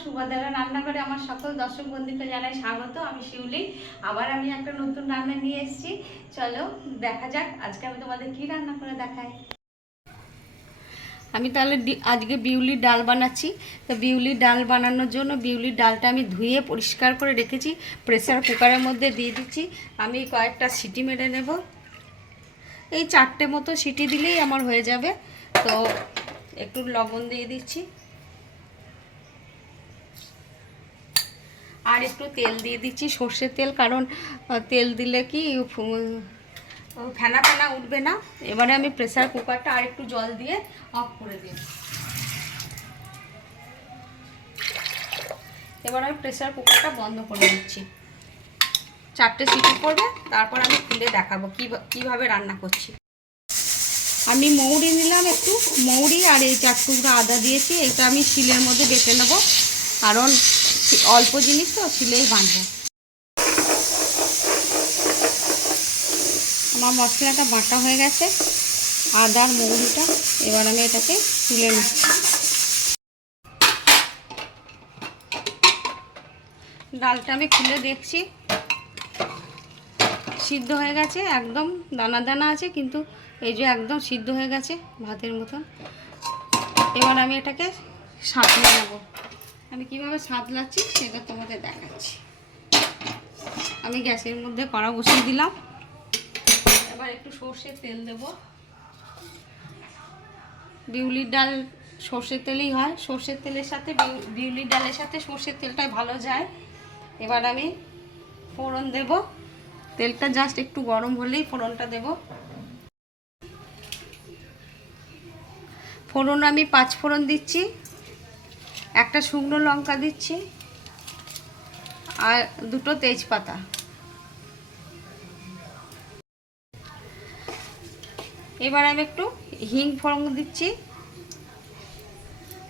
সুবাদারা রান্নাঘরে আমার সকল দর্শক বন্ধুকে জানাই স্বাগত, আমি শিউলি। আবার আমি একটা নতুন রান্না নিয়ে এসেছি। চলো, দেখা যাক আজকে আমি তোমাদের কি রান্না করে দেখাই। আমি তাহলে আজকে বিউলির ডাল বানাচ্ছি। তো বিউলির ডাল বানানোর জন্য বিউলির ডালটা আমি ধুয়ে পরিষ্কার করে রেখেছি। প্রেসার কুকারের মধ্যে দিয়ে দিচ্ছি। আমি কয়েকটা সিটি মেরে নেব। এই চারটে মতো সিটি দিলেই আমার হয়ে যাবে। তো একটু লবণ দিয়ে দিচ্ছি। আর একটু তেল দিয়ে দিচ্ছি, সর্ষের তেল, কারণ তেল দিলে কি ফেনা ফেনা উঠবে না। এবারে আমি প্রেসার কুকারটা আর একটু জল দিয়ে অফ করে দিই। এবার আমি প্রেসার কুকারটা বন্ধ করে দিচ্ছি। চারটে সিটি পড়বে তারপর আমি খুলে দেখাবো কীভাবে রান্না করছি। আমি মৌরি নিলাম একটু, মৌরি আর এই চার টুকরা আদা দিয়েছি এটা আমি শিলের মধ্যে বেটে নেব। কারণ অল্প জিনিস তো শিলেই বাঁধবো। আমার মশলাটা বাটা হয়ে গেছে, আদার মৌরিটা, এবার আমি এটাকে তুলে নিই ডালটা আমি খুলে দেখছি। সিদ্ধ হয়ে গেছে, একদম দানা দানা আছে, কিন্তু এই যে একদম সিদ্ধ হয়ে গেছে ভাতের মতন। এবার আমি এটাকে সাঁতলে নেব। আমি কীভাবে সাঁতলাচ্ছি সেটা তোমাদের দেখাচ্ছি। আমি গ্যাসের মধ্যে কড়া বসিয়ে দিলাম। এবার একটু সর্ষের তেল দেব। বিউলির ডাল সর্ষের তেলেই হয়। সর্ষের তেলের সাথে বিউ- বিউলির ডালের সাথে সর্ষের তেলটাই ভালো যায়। এবার আমি ফোড়ন দেব। তেলটা জাস্ট একটু গরম হলেই ফোড়নটা দেব। ফোড়ন আমি পাঁচ ফোড়ন দিচ্ছি। একটা শুকনো লঙ্কা দিচ্ছি আর দুটো তেজপাতা। এবার আমি একটু হিং ফোড়ন দিচ্ছি।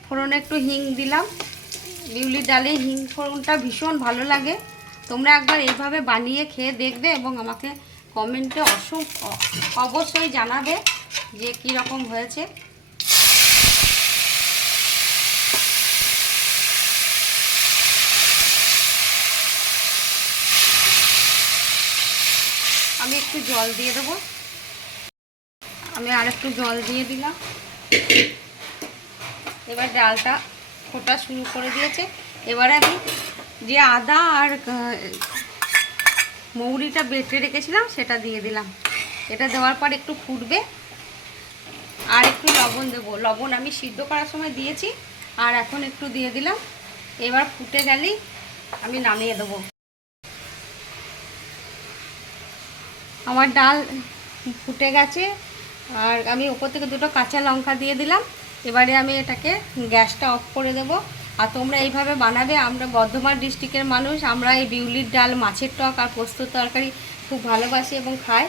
ফোড়নে একটু হিং দিলাম। বিউলি ডালে হিং ফোড়নটা ভীষণ ভালো লাগে। তোমরা একবার এইভাবে বানিয়ে খেয়ে দেখবে এবং আমাকে কমেন্টে অসম অ- অবশ্যই জানাবে যে কী রকম হয়েছে। আমি একটু জল দিয়ে দেবো। আমি আর একটু জল দিয়ে দিলাম। এবার ডালটা ফোটা শুরু করে দিয়েছে। এবারে আমি যে আদা আর মৌরিটা বেটে রেখেছিলাম, সেটা দিয়ে দিলাম। এটা দেওয়ার পর একটু ফুটবে। আর একটু লবণ দেবো। লবণ আমি সিদ্ধ করার সময় দিয়েছি, আর এখন একটু দিয়ে দিলাম। এবার ফুটে গেলেই আমি নামিয়ে দেবো। আমার ডাল ফুটে গেছে, আর আমি ওপর থেকে দুটো কাঁচা লঙ্কা দিয়ে দিলাম। এবারে আমি এটাকে গ্যাসটা অফ করে দেব। আর তোমরা এইভাবে বানাবে, আমরা বর্ধমান ডিস্ট্রিক্টের মানুষ, আমরা এই বিউলির ডাল, মাছের টক আর পোস্ত তরকারি খুব ভালোবাসি এবং খাই।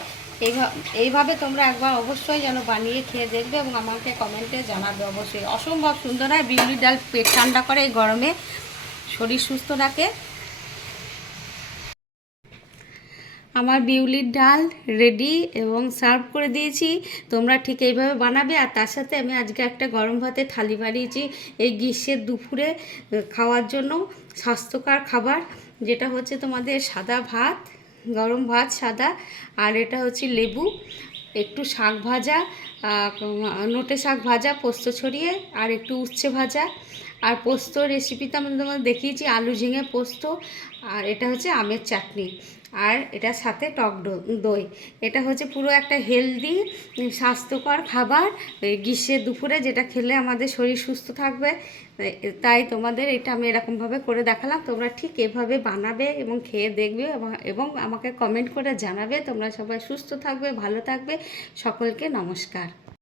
এইভাবে এইভাবে তোমরা একবার অবশ্যই যেন বানিয়ে খেয়ে দেখবে এবং আমাকে কমেন্টে জানাবে অবশ্যই। অসম্ভব সুন্দর হয় বিউলির ডাল পেট ঠান্ডা করে এই গরমে। শরীর সুস্থ রাখে আমার বিউলির ডাল রেডি এবং সার্ভ করে দিয়েছি। তোমরা ঠিক এইভাবে বানাবে। আর তার সাথে আমি আজকে একটা গরম ভাতে থালি বানিয়েছি এই গ্রীষ্মের দুপুরে খাওয়ার জন্য স্বাস্থ্যকর খাবার। যেটা হচ্ছে তোমাদের সাদা ভাত, গরম ভাত সাদা, আর এটা হচ্ছে লেবু। একটু শাক ভাজা নোটে শাক ভাজা, পোস্ত ছড়িয়ে, আর একটু উচ্ছে ভাজা। আর পোস্ত রেসিপিতে আমি তোমাদের দেখিয়েছি, আলু ঝিঙে পোস্ত, আর এটা হচ্ছে আমের চাটনি। আর এটার সাথে টক দই। এটা হচ্ছে পুরো একটা হেলদি স্বাস্থ্যকর খাবার। গ্রীষ্মের দুপুরে যেটা খেলে আমাদের শরীর সুস্থ থাকবে তাই তোমাদের এটা আমি এরকমভাবে করে দেখালাম। তোমরা ঠিক এভাবে বানাবে এবং খেয়ে দেখবে এবং আমাকে কমেন্ট করে জানাবে। তোমরা সবাই সুস্থ থাকবে, ভালো থাকবে। সকলকে নমস্কার।